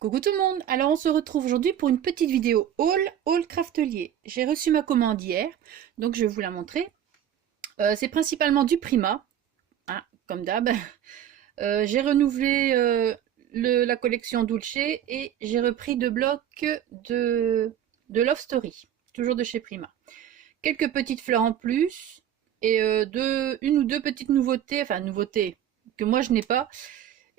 Coucou tout le monde, alors on se retrouve aujourd'hui pour une petite vidéo haul craftelier. J'ai reçu ma commande hier, donc je vais vous la montrer. C'est principalement du Prima, hein, comme d'hab. J'ai renouvelé la collection Dulce et j'ai repris deux blocs de Love Story, toujours de chez Prima. Quelques petites fleurs en plus et une ou deux petites nouveautés, enfin nouveautés que moi je n'ai pas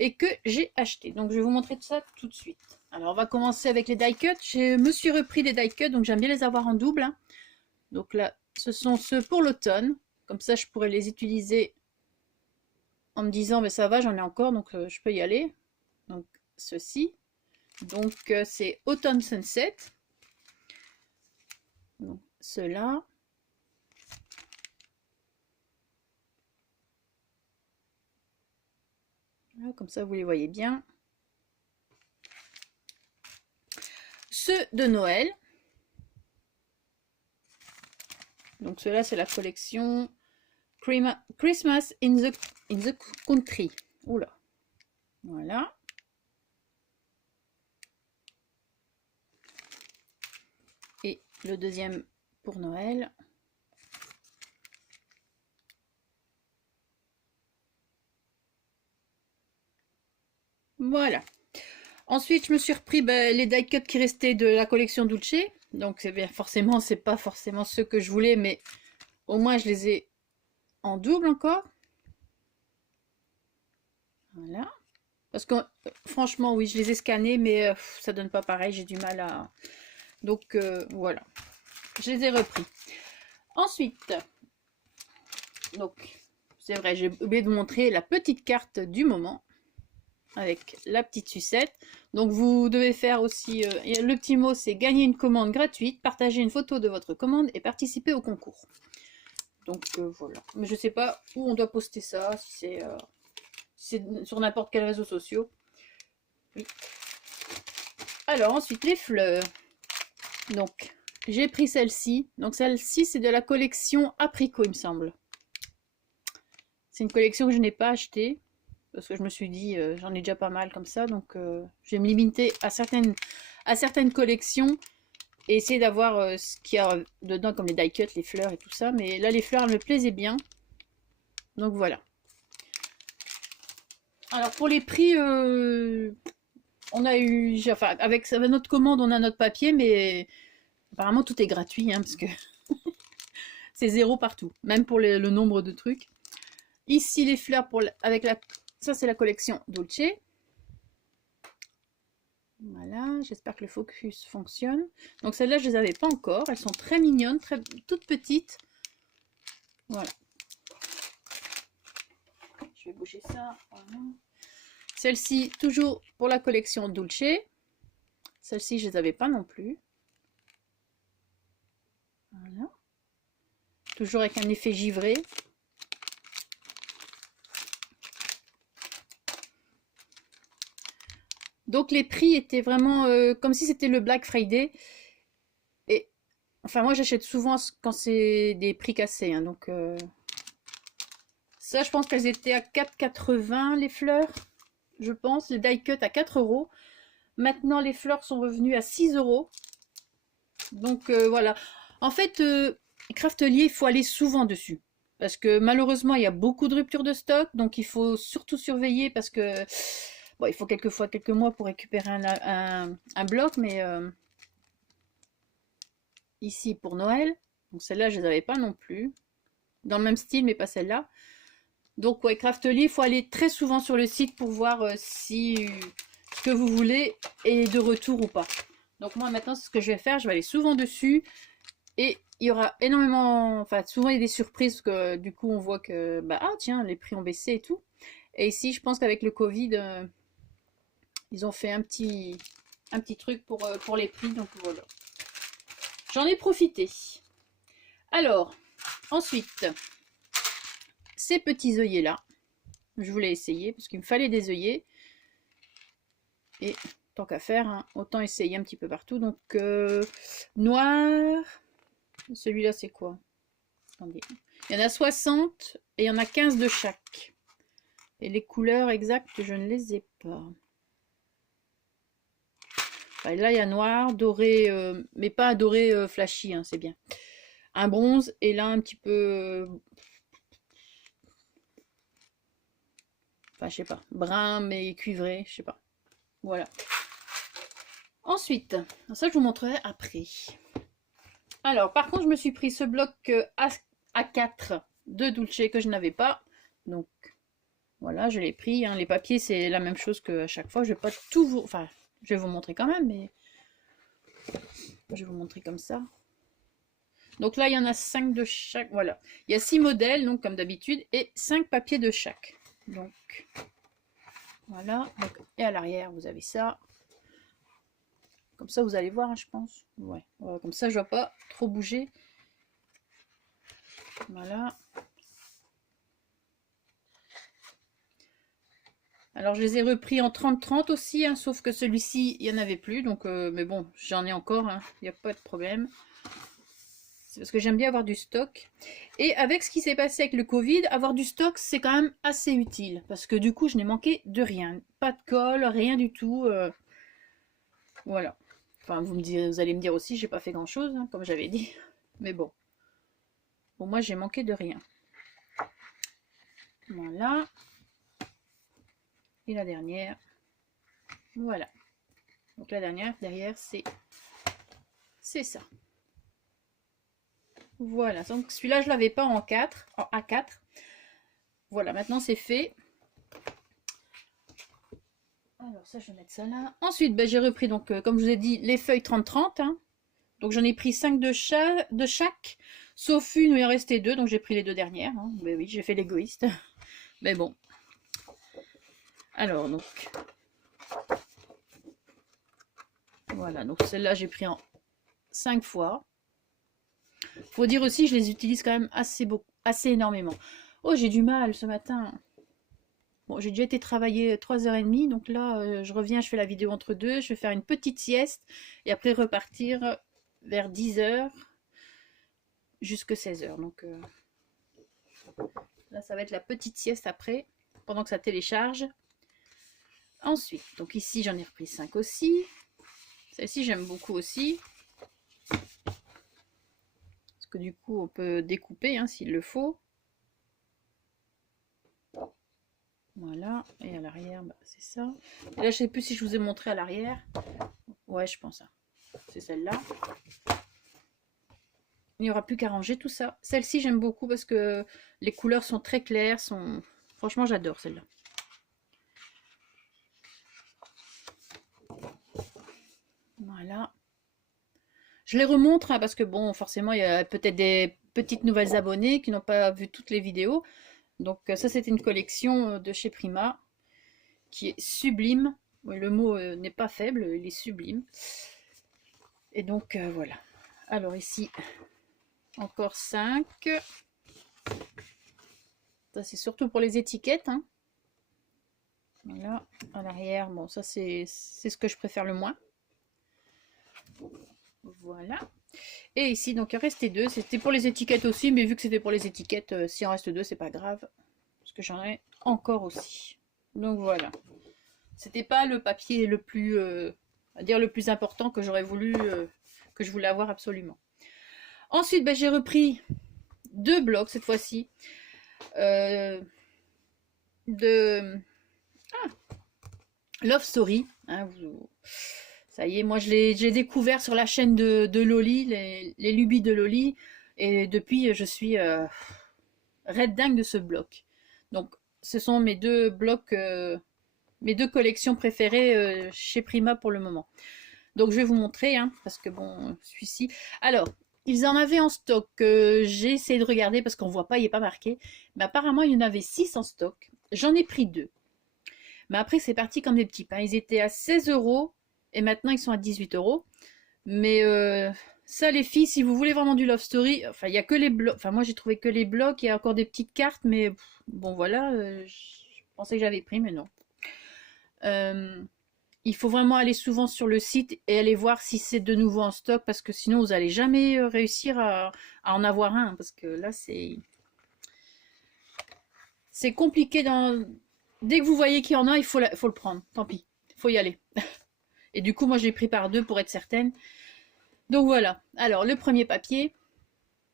et que j'ai acheté. Donc je vais vous montrer tout ça tout de suite. Alors on va commencer avec les die cuts. Je me suis repris des die cuts, donc j'aime bien les avoir en double, hein. Donc là, ce sont ceux pour l'automne. Comme ça, je pourrais les utiliser en me disant, mais ça va, j'en ai encore, donc je peux y aller. Donc ceci. Donc c'est Autumn Sunset. Donc ceux-là. Comme ça, vous les voyez bien. Ceux de Noël. Donc ceux-là, c'est la collection Christmas in the Country. Oula. Voilà. Et le deuxième pour Noël. Voilà. Ensuite, je me suis repris les die cuts qui restaient de la collection Dulce. Donc, forcément, c'est pas forcément ceux que je voulais, mais au moins, je les ai en double encore. Voilà. Parce que, franchement, oui, je les ai scannés, mais ça donne pas pareil. J'ai du mal à... Donc, voilà. Je les ai repris. Ensuite, donc, c'est vrai, j'ai oublié de vous montrer la petite carte du moment avec la petite sucette. Donc vous devez faire aussi, le petit mot c'est gagner une commande gratuite, partager une photo de votre commande et participer au concours. Donc voilà. Mais je sais pas où on doit poster ça, si c'est sur n'importe quel réseau social. Oui. Alors ensuite les fleurs. Donc j'ai pris celle-ci. Donc celle-ci c'est de la collection Apricot il me semble. C'est une collection que je n'ai pas achetée. Parce que je me suis dit, j'en ai déjà pas mal comme ça, donc je vais me limiter à certaines collections et essayer d'avoir ce qu'il y a dedans, comme les die cuts, les fleurs et tout ça. Mais là, les fleurs, elles me plaisaient bien. Donc voilà. Alors pour les prix, on a eu, enfin, avec notre commande, on a notre papier, mais apparemment tout est gratuit, hein, parce que c'est zéro partout, même pour le nombre de trucs. Ici, les fleurs, ça c'est la collection Dolce. Voilà, j'espère que le focus fonctionne. Donc celles-là, je ne les avais pas encore. Elles sont très mignonnes, toutes petites. Voilà. Je vais bouger ça. Voilà. Celle-ci, toujours pour la collection Dulce. Celle-ci, je ne les avais pas non plus. Voilà. Toujours avec un effet givré. Donc les prix étaient vraiment comme si c'était le Black Friday. Et enfin moi j'achète souvent quand c'est des prix cassés, hein, donc ça je pense qu'elles étaient à 4,80 les fleurs, je pense, les die cut à 4 euros. Maintenant les fleurs sont revenues à 6 euros. Donc voilà. En fait, Craftelier, il faut aller souvent dessus. Parce que malheureusement, il y a beaucoup de ruptures de stock. Donc il faut surtout surveiller parce que bon, il faut quelquefois quelques mois pour récupérer un bloc. Mais ici pour Noël, donc celle-là, je ne les avais pas non plus. Dans le même style, mais pas celle-là. Donc ouais, Craftelier, il faut aller très souvent sur le site pour voir si ce que vous voulez est de retour ou pas. Donc moi maintenant, c'est ce que je vais faire. Je vais aller souvent dessus. Et il y aura énormément, enfin souvent il y a des surprises que du coup on voit que bah ah tiens les prix ont baissé et tout. Et ici je pense qu'avec le Covid ils ont fait un petit truc pour les prix, donc voilà. J'en ai profité. Alors ensuite ces petits œillets là, je voulais essayer parce qu'il me fallait des œillets et tant qu'à faire hein, autant essayer un petit peu partout. Donc noir. Celui-là, c'est quoi? Attendez. Il y en a 60 et il y en a 15 de chaque. Et les couleurs exactes, je ne les ai pas. Enfin, là, il y a noir, doré, mais pas un doré flashy, hein, c'est bien. Un bronze, et là, un petit peu... enfin, je sais pas, brun, mais cuivré, je sais pas. Voilà. Ensuite, ça, je vous montrerai après. Alors, par contre, je me suis pris ce bloc A4 de Dulce que je n'avais pas. Donc, voilà, je l'ai pris. Hein. Les papiers, c'est la même chose qu'à chaque fois. Je vais pas tout vous... Enfin, je vais vous montrer quand même, mais... je vais vous montrer comme ça. Donc là, il y en a 5 de chaque. Voilà. Il y a 6 modèles, donc comme d'habitude, et 5 papiers de chaque. Donc, voilà. Donc, et à l'arrière, vous avez ça. Comme ça, vous allez voir, hein, je pense. Ouais. Voilà, comme ça, je ne vais pas trop bouger. Voilà. Alors, je les ai repris en 30-30 aussi, hein, sauf que celui-ci, il n'y en avait plus. Donc, mais bon, j'en ai encore, hein, il n'y a pas de problème. C'est parce que j'aime bien avoir du stock. Et avec ce qui s'est passé avec le Covid, avoir du stock, c'est quand même assez utile. Parce que du coup, je n'ai manqué de rien. Pas de colle, rien du tout. Voilà. Enfin, vous allez me dire aussi, j'ai pas fait grand-chose, hein, comme j'avais dit. Mais bon. Pour moi, j'ai manqué de rien. Voilà. Et la dernière. Voilà. Donc la dernière, derrière, c'est ça. Voilà. Donc celui-là, je l'avais pas en A4. Voilà, maintenant c'est fait. Alors ça, je vais mettre ça là. Ensuite, ben, j'ai repris, donc, comme je vous ai dit, les feuilles 30-30. Hein. Donc j'en ai pris 5 de chaque. Sauf une où il en restait 2, donc j'ai pris les 2 dernières. Hein. Ben oui, j'ai fait l'égoïste. Mais bon. Alors, donc... voilà, donc celle-là, j'ai pris en 5 fois. Faut dire aussi, je les utilise quand même assez énormément. Oh, j'ai du mal ce matin. Bon, j'ai déjà été travailler 3h30, donc là, je reviens, je fais la vidéo entre deux, je vais faire une petite sieste, et après repartir vers 10h jusqu'à 16h. Donc là, ça va être la petite sieste après, pendant que ça télécharge. Ensuite, donc ici, j'en ai repris 5 aussi. Celle-ci, j'aime beaucoup aussi. Parce que du coup, on peut découper hein, s'il le faut. Voilà, et à l'arrière, bah, c'est ça. Et là, je sais plus si je vous ai montré à l'arrière. Ouais, je pense. Hein. C'est celle-là. Il n'y aura plus qu'à ranger tout ça. Celle-ci, j'aime beaucoup parce que les couleurs sont très claires. Franchement, j'adore celle-là. Voilà. Je les remontre hein, parce que bon, forcément, il y a peut-être des petites nouvelles abonnées qui n'ont pas vu toutes les vidéos. Donc ça, c'était une collection de chez Prima qui est sublime. Le mot n'est pas faible, il est sublime. Et donc voilà. Alors ici, encore 5. Ça, c'est surtout pour les étiquettes. Hein. Voilà, à l'arrière, bon, ça c'est ce que je préfère le moins. Voilà. Et ici, donc, il restait 2. C'était pour les étiquettes aussi, mais vu que c'était pour les étiquettes, s'il en reste 2, c'est pas grave. Parce que j'en ai encore aussi. Donc voilà. C'était pas le papier le plus, à dire le plus important que j'aurais voulu, que je voulais avoir absolument. Ensuite, ben, j'ai repris 2 blocs cette fois-ci. De Love Story. Hein, ça y est, moi j'ai découvert sur la chaîne de Loli, les lubies de Loli. Et depuis, je suis red dingue de ce bloc. Donc, ce sont mes 2 blocs, mes 2 collections préférées chez Prima pour le moment. Donc, je vais vous montrer, hein, parce que bon, celui-ci. Alors, ils en avaient en stock. J'ai essayé de regarder parce qu'on ne voit pas, il n'est pas marqué. Mais apparemment, il y en avait 6 en stock. J'en ai pris 2. Mais après, c'est parti comme des petits pains. Ils étaient à 16 € et maintenant ils sont à 18 €. Mais ça, les filles, si vous voulez vraiment du Love Story, enfin, il n'y a que les blocs. Enfin, moi, j'ai trouvé que les blocs. Il y a encore des petites cartes, mais bon, voilà. Je pensais que j'avais pris, mais non. Il faut vraiment aller souvent sur le site et aller voir si c'est de nouveau en stock parce que sinon, vous n'allez jamais réussir à en avoir un. Parce que là, c'est compliqué. Dès que vous voyez qu'il y en a, il faut le prendre. Tant pis, il faut y aller. Et du coup, moi, j'ai pris par deux pour être certaine. Donc voilà. Alors, le premier papier,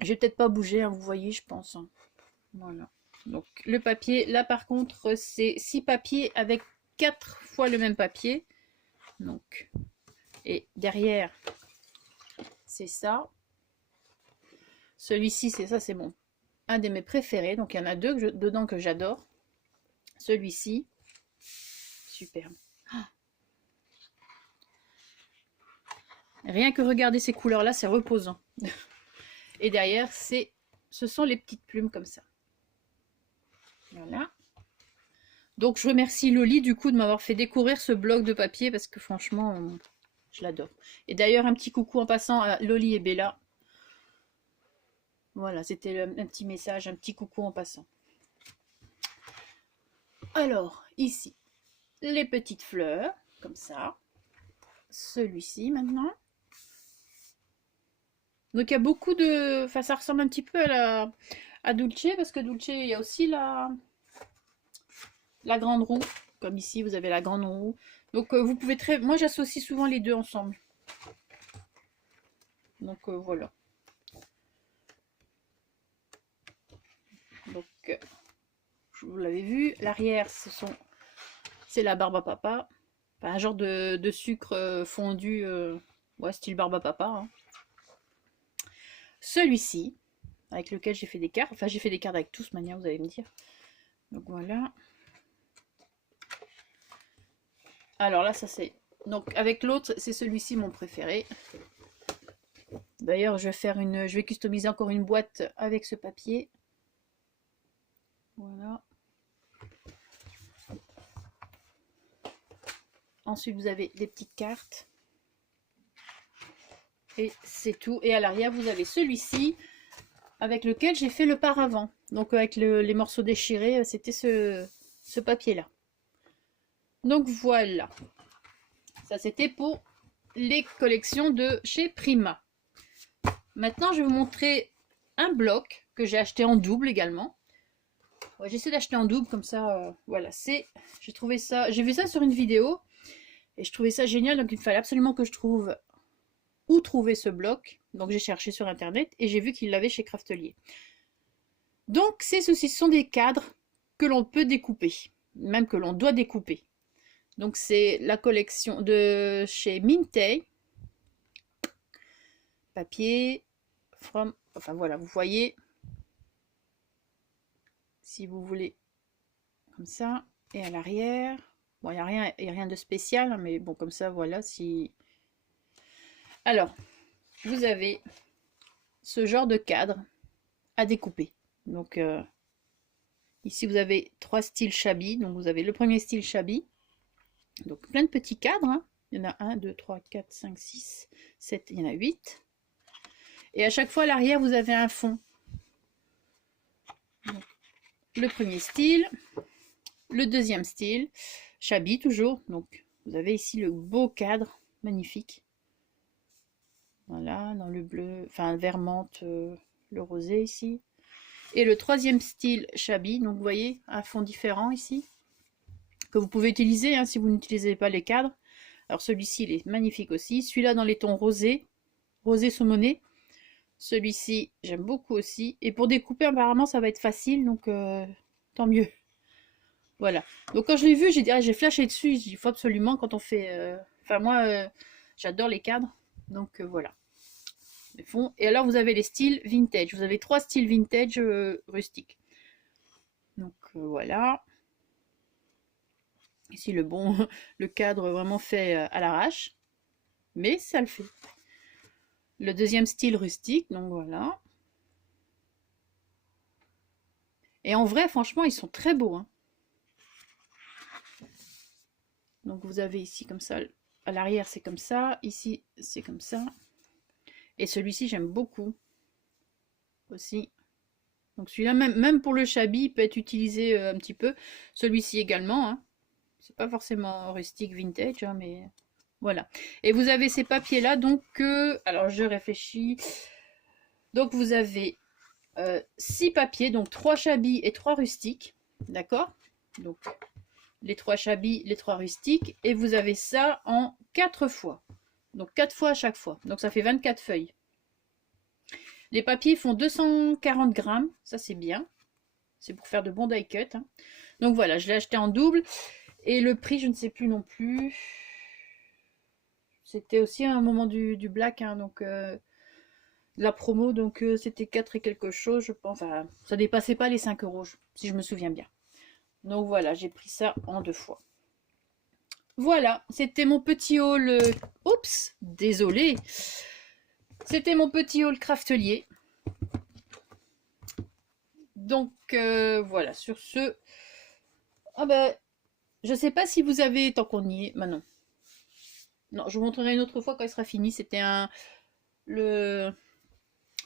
je vais peut-être pas bouger, hein, vous voyez, je pense. Hein. Voilà. Donc, le papier, là, par contre, c'est 6 papiers avec 4 fois le même papier. Donc, et derrière, c'est ça. Celui-ci, c'est ça, c'est bon. Un de mes préférés. Donc, il y en a deux dedans que j'adore. Celui-ci. Superbe. Rien que regarder ces couleurs-là, c'est reposant. Et derrière, ce sont les petites plumes comme ça. Voilà. Donc, je remercie Loli, du coup, de m'avoir fait découvrir ce bloc de papier parce que franchement, je l'adore. Et d'ailleurs, un petit coucou en passant à Loli et Bella. Voilà, c'était un petit message, un petit coucou en passant. Alors, ici, les petites fleurs, comme ça. Celui-ci, maintenant. Donc, il y a beaucoup de... Enfin, ça ressemble un petit peu à Dulce, parce que Dulce, il y a aussi la grande roue. Comme ici, vous avez la grande roue. Donc, vous pouvez très... Moi, j'associe souvent les deux ensemble. Donc, voilà. Donc, vous l'avez vu, l'arrière, c'est la barbe à papa. Enfin, un genre de sucre fondu, ouais, style barbe à papa. Hein. Celui-ci, avec lequel j'ai fait des cartes. Enfin, j'ai fait des cartes avec tous, manière, vous allez me dire. Donc, voilà. Alors là, ça c'est... Donc, avec l'autre, c'est celui-ci mon préféré. D'ailleurs, je vais customiser encore une boîte avec ce papier. Voilà. Ensuite, vous avez des petites cartes. Et c'est tout. Et à l'arrière, vous avez celui-ci avec lequel j'ai fait le paravent. Donc, avec les morceaux déchirés, c'était ce papier-là. Donc, voilà. Ça, c'était pour les collections de chez Prima. Maintenant, je vais vous montrer un bloc que j'ai acheté en double également. Ouais, j'essaie d'acheter en double, comme ça, voilà, j'ai trouvé ça, j'ai vu ça sur une vidéo, et je trouvais ça génial, donc il fallait absolument que je trouve où trouver ce bloc. Donc j'ai cherché sur internet, et j'ai vu qu'il l'avait chez Craftelier. Donc ceci sont des cadres que l'on peut découper, même que l'on doit découper. Donc c'est la collection de chez Mintay. Papier, enfin voilà, vous voyez, si vous voulez, comme ça, et à l'arrière, bon, il n'y a rien de spécial, hein, mais bon, comme ça, voilà, si... Alors, vous avez ce genre de cadre à découper. Donc, ici, vous avez 3 styles Shabby. Donc, vous avez le premier style Shabby. Donc, plein de petits cadres. Hein. Il y en a 1, 2, 3, 4, 5, 6, 7, il y en a 8. Et à chaque fois, à l'arrière, vous avez un fond. Donc, le premier style, le deuxième style, Shabby toujours. Donc, vous avez ici le beau cadre, magnifique. Voilà, dans le bleu, enfin vert menthe, le rosé ici. Et le troisième style Shabby, donc vous voyez, un fond différent ici, que vous pouvez utiliser hein, si vous n'utilisez pas les cadres. Alors celui-ci, il est magnifique aussi. Celui-là dans les tons rosé saumonné. Celui-ci, j'aime beaucoup aussi. Et pour découper, apparemment, ça va être facile, donc tant mieux. Voilà. Donc quand je l'ai vu, j'ai dit, ah, j'ai flashé dessus. Il faut absolument quand on fait... Enfin moi, j'adore les cadres. Donc voilà. Les fonds. Et alors vous avez les styles vintage. Vous avez 3 styles vintage rustiques. Donc voilà. Ici le cadre vraiment fait à l'arrache. Mais ça le fait. Le deuxième style rustique, donc voilà. Et en vrai, franchement, ils sont très beaux. Hein. Donc vous avez ici comme ça, à l'arrière c'est comme ça, ici c'est comme ça. Et celui-ci j'aime beaucoup aussi. Donc celui-là, même pour le Shabby, il peut être utilisé un petit peu. Celui-ci également. Hein. C'est pas forcément rustique vintage, hein, mais voilà. Et vous avez ces papiers-là, donc alors je réfléchis. Donc vous avez 6 papiers, donc 3 Shabby et 3 rustiques. D'accord. Donc les 3 chabis, les 3 rustiques, et vous avez ça en 4 fois. Donc 4 fois à chaque fois. Donc ça fait 24 feuilles. Les papiers font 240 grammes, ça c'est bien. C'est pour faire de bons die cut. Hein. Donc voilà, je l'ai acheté en double. Et le prix, je ne sais plus non plus. C'était aussi à un moment du black, hein, donc la promo, donc c'était 4 et quelque chose, je pense. Enfin, ça dépassait pas les 5 euros, si je me souviens bien. Donc voilà, j'ai pris ça en 2 fois. Voilà, c'était mon petit haul. Oups, désolé. C'était mon petit haul craftelier. Donc voilà, sur ce. Ah ben, je sais pas si vous avez, tant qu'on y est, maintenant. Non, je vous montrerai une autre fois quand il sera fini. C'était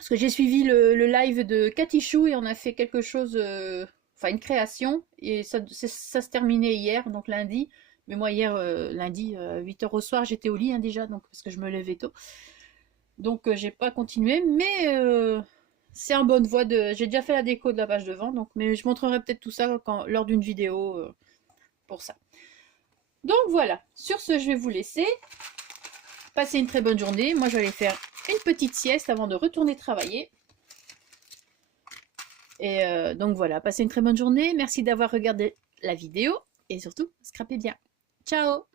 parce que j'ai suivi le live de Cathy Chou et on a fait quelque chose, enfin une création, et ça se terminait hier, donc lundi. Mais moi hier, lundi, 8 h au soir, j'étais au lit hein, déjà, donc parce que je me levais tôt. Donc j'ai pas continué, mais c'est en bonne voie de. J'ai déjà fait la déco de la page de vente, donc mais je montrerai peut-être tout ça lors d'une vidéo pour ça. Donc voilà, sur ce, je vais vous laisser. Passez une très bonne journée. Moi, je vais aller faire une petite sieste avant de retourner travailler. Et donc voilà, passez une très bonne journée. Merci d'avoir regardé la vidéo et surtout, scrapez bien. Ciao!